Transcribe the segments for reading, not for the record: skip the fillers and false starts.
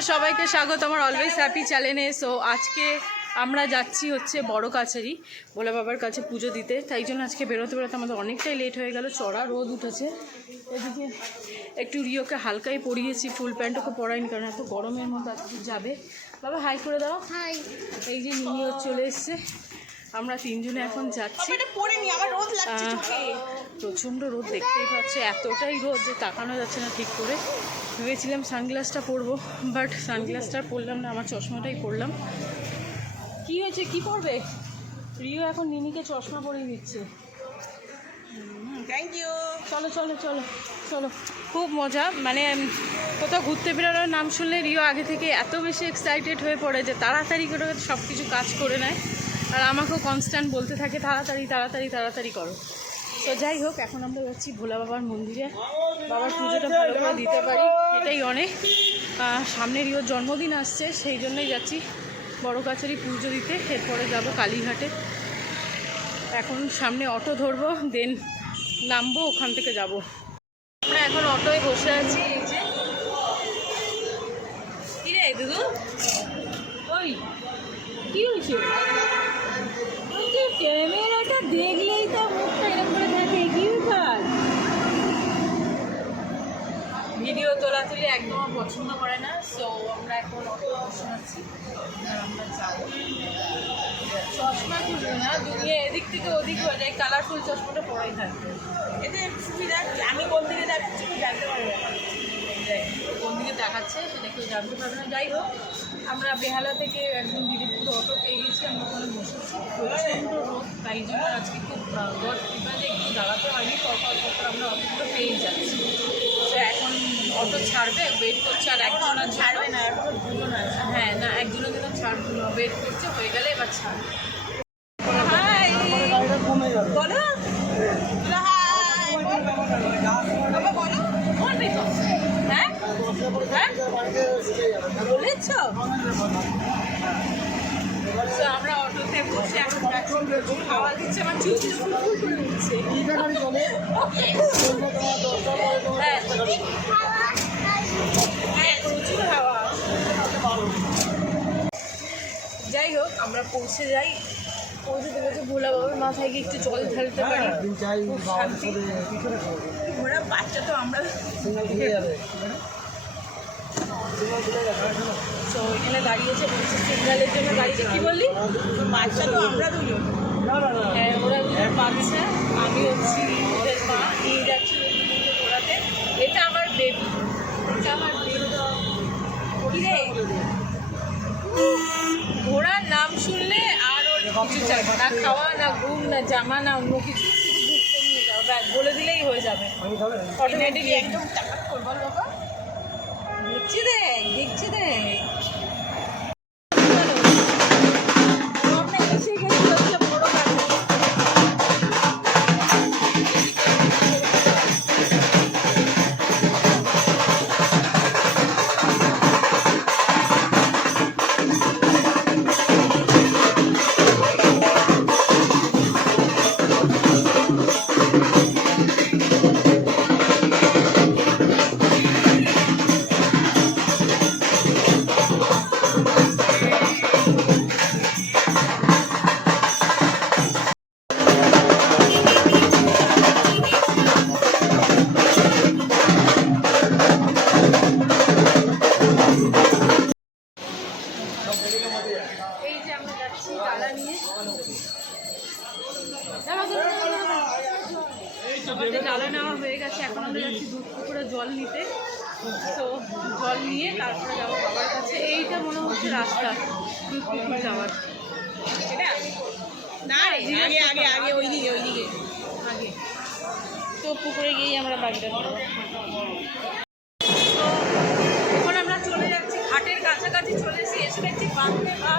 তোমাদের সবাইকে স্বাগত আমার অলওয়েজ হ্যাপি চ্যানেলে। সো আজকে আমরা যাচ্ছি হচ্ছে বড় কাছারি ভোলা বাবার কাছে পুজো দিতে, তাই জন্য আজকে বেরোতে বেরোতে আমাদের অনেকটাই লেট হয়ে গেল। চড়া রোদ উঠেছে, এদিকে একটু রিওকে হালকাই পরিয়েছি, ফুল প্যান্টকে পরাইনি কারণ এত গরমের মধ্যে আজকে যাবে। বাবা হাই করে দাও। হাই। এই যে নিনিও চলে এসছে, আমরা তিনজনে এখন যাচ্ছি। প্রচণ্ড রোদ দেখতেই পাচ্ছে, এতটাই রোদ যে তাকানো যাচ্ছে না ঠিক করে। ভেবেছিলাম সানগ্লাসটা পরবো, বাট সানগ্লাসটা পরলাম না, আমার চশমাটাই পরলাম। কি হয়েছে, কি পরবে? রিও এখন নিনিকে চশমা পরিয়ে দিচ্ছে। Thank you. চলো চলো চলো চলো, খুব মজা। মানে কোথাও ঘুরতে বেরোনোর নাম শুনলে রিও আগে থেকে এত বেশি এক্সাইটেড হয়ে পড়ে যে তাড়াতাড়ি করে সব কিছু কাজ করে নেয়, আর আমাকেও কনস্ট্যান্ট বলতে থাকে তাড়াতাড়ি তাড়াতাড়ি তাড়াতাড়ি করো। তো যাই হোক, এখন আমরা যাচ্ছি ভোলা বাবার মন্দিরে, বাবার পুজোটা ভালো করে দিতে পারি এটাই অনেক। সামনে রিওর জন্মদিন আসছে, সেই জন্যই যাচ্ছি বড় কাছারি পুজো দিতে। এরপরে যাব কালীঘাটে। এখন সামনে অটো ধরবো, দেন নামবো, ওখান থেকে যাব। আমরা এখন অটোয় বসে আছি। এই যে কি রে দুদু, ওই কি হয়েছে? ক্যামেরাটা দেখলেই তো মুখটা এরকম করে থাকে, কি ব্যাপার? ভিডিও তোলাতুলি একদম পছন্দ করে না। সো আমরা এখন অটো বসে আছি, আমরা যাবো। চশমা খুলবে না, দুনিয়া এদিক থেকে ওদিক হয়ে যায়, কালারফুল চশমাটা পরাই থাকবে। এতে সুবিধা, আমি কোন দিকে যাচ্ছি জানতে পারবো না, কোন দিকে দেখাচ্ছে সেটা কেউ জানতে পারবে না। যাই হোক, আমরা বেহালা থেকে একদম দিদিপুর অটো পেয়ে গেছি, আমরা ওখানে বসেছি। প্রচণ্ড রোদ, তাই জন্য আজকে খুব গড কৃপাতে একটু দাঁড়াতে হয়নি, পরপর আমরা অটোগুলো পেয়ে যাচ্ছি। তো এখন অটো ছাড়বে, ওয়েট করছে, আর একজন ছাড়বে না, এখনো দুজন আছে। হ্যাঁ না, একজনের জন্য ছাড়বে, ওয়েট করছে, হয়ে গেলে এবার ছাড়বে। বলো হ্যাঁ হ্যাঁ বলেছ। আমরা অটোতে বসে এখন খাওয়া দিচ্ছে, আমার চুচি উঠছে। হ্যাঁ প্রচুর হাওয়া। যাই হোক, আমরা পৌঁছে যাই। পৌঁছতে পৌঁছে ভোলা বাবার মাথায় গিয়ে একটু জল ঢালতে পারি, খুব শান্তি। ওরা বাচ্চা তো আমরা তো এখানে দাঁড়িয়েছে, বলছে সিগন্যালের জন্য দাঁড়িয়েছে। কি বললি? বাচ্চা তো আমরা দুজন। হ্যাঁ, ওরা দুজন বাচ্চা, আমি হচ্ছি ওদের মা, নিয়ে যাচ্ছি ঘোরাতে। এটা আমার বেবি, এটা আমার বেবি। কিরে, ঘোড়ার নাম শুনলে আর ওর কিছু চাই না, খাওয়া না ঘুম না জামা না অন্য কিছু, ঘুরতে নিয়ে যাও, ব্যাগ বলে দিলেই হয়ে যাবে অটোমেটিকলি। একদম টাকা করবো বাবা, দেখছি দেখ, দেখছি দেখ। এই যে আমরা যাচ্ছি ডালা নিয়ে, আমাদের ডালা নেওয়া হয়ে গেছে। এখন আমরা যাচ্ছি দুধ পুকুরে জল নিতে। তো জল নিয়ে তারপরে যাবো বাবার কাছে। এইটা মনে হচ্ছে রাস্তা দুধ পুকুর যাওয়ার। এটা না আগে আগে আগে ওইদিকে ওইদিকে আগে তো পুকুরে গিয়েই আমরা বাড়িটা করবো। তো এখন আমরা চলে যাচ্ছি ঘাটের কাছাকাছি, চলে এসে দেখছি বাঁধতে বা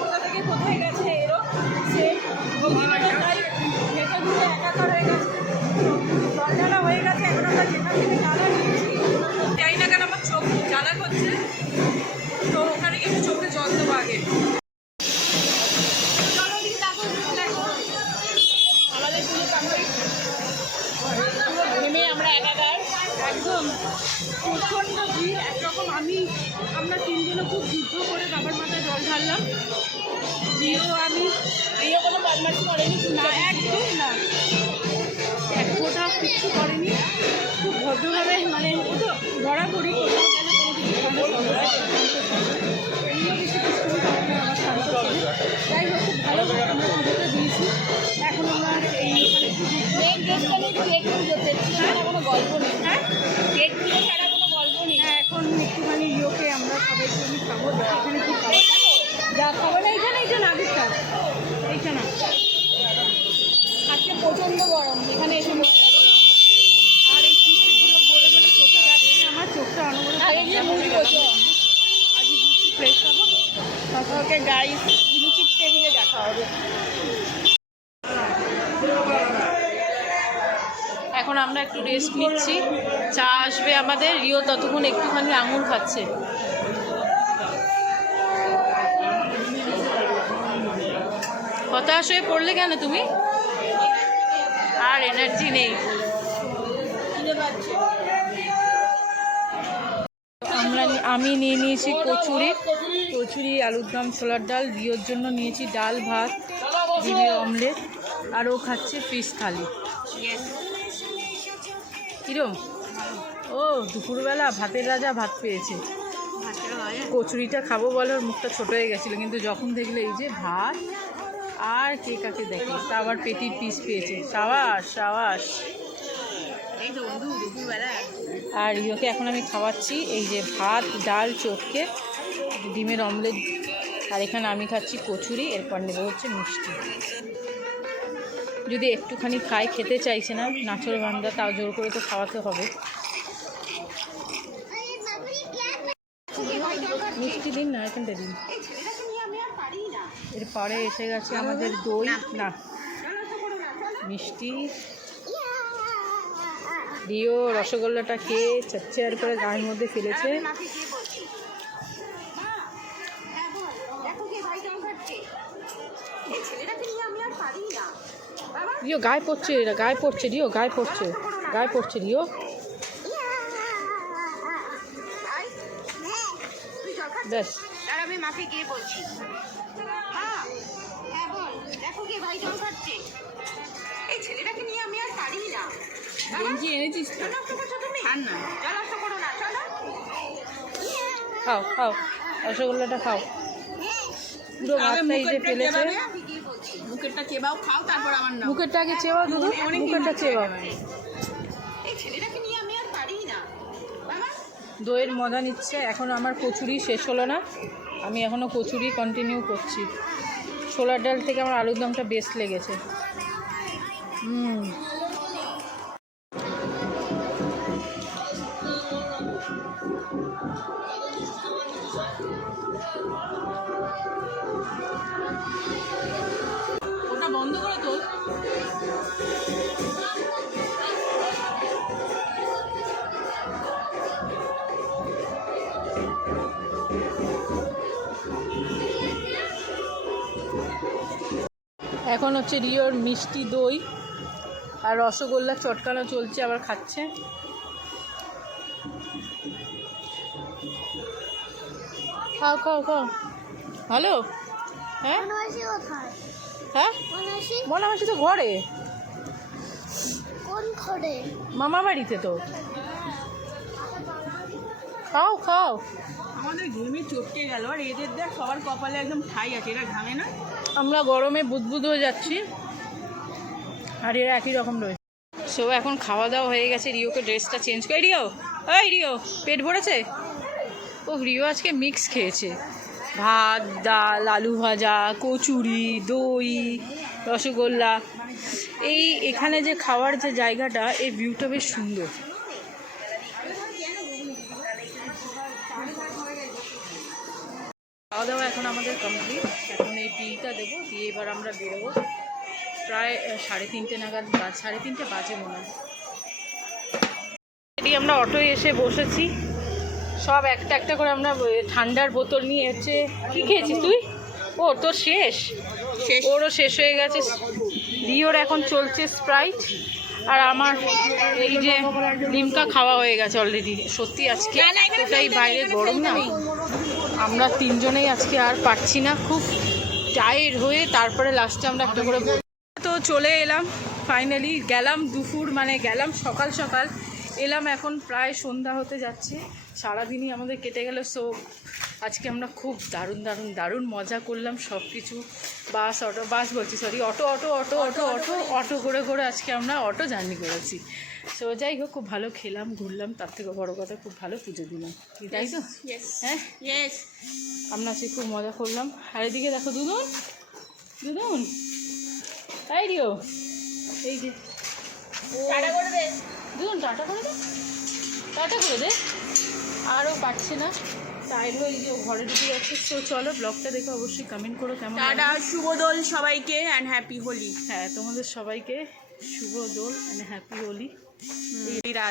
কোথা থেকে কোথায় গেছে এরও সে ঘেটে ঘুরে একাকার হয়ে গেছে, জল জ্বালা হয়ে গেছে। এখন আমরা যেখান থেকে জ্বালা নিয়েছি জানি না কেন আমার চোখ জ্বালা করছে, তো ওখানে একটু চোখে জল দেবো আগে। আমাদের পুরো কামড়ি নেমে আমরা একাকার একদম প্রচণ্ড ভিড় একরকম। আমরা তিনজনে খুব যুদ্ধ করে বাবার মাথায় জল ঢাললাম। রিও কোনো বদমাশি করেনি না, একদম না, এক ফোঁটা কিচ্ছু করেনি, খুব ভদ্রভাবে মানে ও তো ধরা পড়ি কোথাও গেলে কোনো কিছু বেশি দুষ্টুমি করে না, আমার শান্ত ছিল। যাই হোক খুব ভালো আমরা পুজোটা দিয়েছি। এখন আমরা এই কোনো গল্প নেই, হ্যাঁ পেট পুজো ছাড়া কোনো গল্প নেই। হ্যাঁ এখন একটুখানি রিওকে আমরা সবাই জন্য খাবো, এখানে কি খাবো যা খাবো না, এইখানে আগেরটা এইটা না, আজকে প্রচণ্ড গরম এখানে এসে। আর এই চিপসগুলো বলে বলে চোখে যাচ্ছে, আমার চোখটা অনবরত আজ লুচি ফ্রেশ খাবো, তারপরকে গাড়ি লুচির টেবিলে দেখা হবে। এখন আমরা একটু রেস্ট নিচ্ছি, চা আসবে আমাদের। রিও ততক্ষণ একটুখানি আঙুর খাচ্ছে। হতাশ হয়ে পড়লে কেন তুমি? আর এনার্জি নেই। আমি নিয়ে নিয়েছি কচুরি, আলুর দম, ছোলার ডাল। রিওর জন্য নিয়েছি ডাল, ভাত, ডিমের অমলেট, আর ও খাচ্ছে ফিশ থালি। কিরম? ও দুপুরবেলা ভাতের রাজা ভাত পেয়েছে। কচুরিটা খাবো বলে ওর মুখটা ছোট হয়ে গেছিলো, কিন্তু যখন দেখলে এই যে ভাত আর কে কাকে দেখে, তা আবার পেটির পিস পেয়েছে। সাবাস সাবাস। এই তো বন্ধু দুপুরবেলা। আর রিওকে এখন আমি খাওয়াচ্ছি এই যে ভাত, ডাল, চটকে, ডিমের অমলেট, আর এখানে আমি খাচ্ছি কচুরি। এরপর নেবো হচ্ছে মিষ্টি। যদি একটুখানি খায়, খেতে চাইছে না নাচর বান্দা, তাও জোর করে তো খাওয়াতে হবে। মিষ্টি দিন না, এখানটা দিন। এরপরে এসে গেছে আমাদের দই, না মিষ্টি। রিও রসগোল্লাটা খেয়ে চচ্চেয়ার করে গায়ের মধ্যে ফেলেছে। রিও গায়ে পড়ছে, গায়ে পড়ছে, রিও গায়ে পড়ছে, গায়ে পড়ছে রিও। ব্যাস আমি মাকে গিয়ে বলছি, দেখো কে ভাই জল খাচ্ছে, এই ছেলেটাকে নিয়ে আমি আর পারি না। গেঞ্জি এনেছিস তো? খান না, জল নষ্ট করো না, চলো খাও খাও রসগোল্লাটা খাও। পুরো ভাতটা এই যে ফেলেছে। মুখেরটা চেবাও, খাও, তারপর আমার নাম। মুখেরটা আগে চেবাও দুধু, মুখেরটা চেবাও। এই ছেলেটাকে নিয়ে আমি আর পারি না। দইয়ের মজা নিচ্ছে। এখন আমার কচুরি শেষ হলো না, আমি এখনও কচুরি কন্টিনিউ করছি। ছোলার ডাল থেকে আমার আলুর দমটা বেস্ট লেগেছে। ওটা বন্ধ করে তোল। এখন হচ্ছে রিওর মিষ্টি দই আর রসগোল্লা চটকানো চলছে, আবার খাচ্ছে। খাও খাও খাও। ভালো? হ্যাঁ হ্যাঁ, মনামাসি তো ঘরে, মামা বাড়িতে তো। খাও খাও। আমাদের ঘেমে চটকে গেল, আর এদের দেখ সবার কপালে একদম ঠাই আছে, এরা ঘামে না। আমরা গরমে বুদবুদ হয়ে যাচ্ছি, আর এরা একই রকম রয়েছে। সো এখন খাওয়া দাওয়া হয়ে গেছে, রিওকে ড্রেসটা চেঞ্জ করে। রিও, ওই রিও, পেট ভরেছে? ও রিও আজকে মিক্স খেয়েছে, ভাত, ডাল, আলু ভাজা, কচুরি, দই, রসগোল্লা। এই এখানে যে খাওয়ার যে জায়গাটা, এই ভিউটা বেশ সুন্দর। খাওয়া দাওয়া এখন আমাদের কমপ্লিট। এখন এই বিলটা দেবো, দিয়ে এবার আমরা বেরোবো। প্রায় 3:30 নাগাদ, 3:30 বাজে মনে হয়। এটি আমরা অটোয় এসে বসেছি, সব একটা একটা করে আমরা ঠান্ডার বোতল নিয়ে হচ্ছে। কী খেয়েছিস তুই? ও তোর শেষ, ওরও শেষ হয়ে গেছে। রিওর এখন চলছে স্প্রাইট, আর আমার এই যে লিমকা খাওয়া হয়ে গেছে অলরেডি। সত্যি আজকে এতটাই বাইরে গরম না, আমরা তিনজনেই আজকে আর পারছি না, খুব টায়ার্ড হয়ে তারপরে লাস্টে আমরা একটা করে তো চলে এলাম। ফাইনালি গেলাম দুপুর, মানে গেলাম সকাল সকাল, এলাম এখন প্রায় সন্ধ্যা হতে যাচ্ছে। সারাদিনই আমাদের কেটে গেল। সো আজকে আমরা খুব দারুণ দারুণ দারুণ মজা করলাম সব কিছু। অটো করে করে আজকে আমরা অটো জার্নি করেছি। সো যাই হোক, খুব ভালো খেলাম, ঘুরলাম, তার থেকে বড় কথা খুব ভালো পুজো দিলাম, তাই তো? হ্যাঁ, আমরা আজকে খুব মজা করলাম। আর এদিকে দেখো দুদুন, দুদুন তাই রিও, এই যে দুদুন টাটা করে দে, টাটা করে দে। আরও পারছে না, টাইড হয়ে যে ঘরে ঢুকে যাচ্ছে। তো চলো, ব্লগটা দেখে অবশ্যই কমেন্ট করো কেমন। টাটা, শুভ দোল সবাইকে অ্যান্ড হ্যাপি হোলি। হ্যাঁ, তোমাদের সবাইকে শুভ দোল অ্যান্ড হ্যাপি হোলি।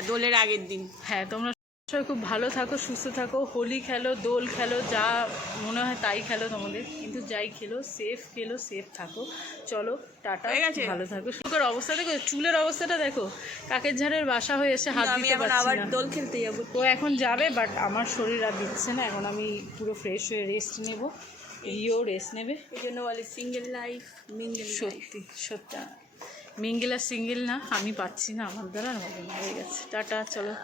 দোলের আগের দিন। হ্যাঁ, তোমরা সবাই খুব ভালো থাকো, সুস্থ থাকো, হোলি খেলো, দোল খেলো, যা মনে হয় তাই খেলো তোমাদের, কিন্তু যাই খেলো সেফ খেলো, সেফ থাকো। চলো টাটা, ভালো থাকো। শুকার অবস্থা দেখো, চুলের অবস্থাটা দেখো, কাকের ঝাড়ের বাসা হয়ে এসে হাত দিতে পারছি আবার না। দোল খেলতে যাবো। ও এখন যাবে, বাট আমার শরীর আর দিচ্ছে না। এখন আমি পুরো ফ্রেশ হয়ে রেস্ট নেব, রিও রেস্ট নেবে। এই জন্য বলে সিঙ্গেল লাইফ মিঙ্গেল। সত্যি সত্যি, মিঙ্গেল আর সিঙ্গেল না, আমি পাচ্ছি না, আমার দ্বারা হবে না, হয়ে গেছে। টাটা, চলো।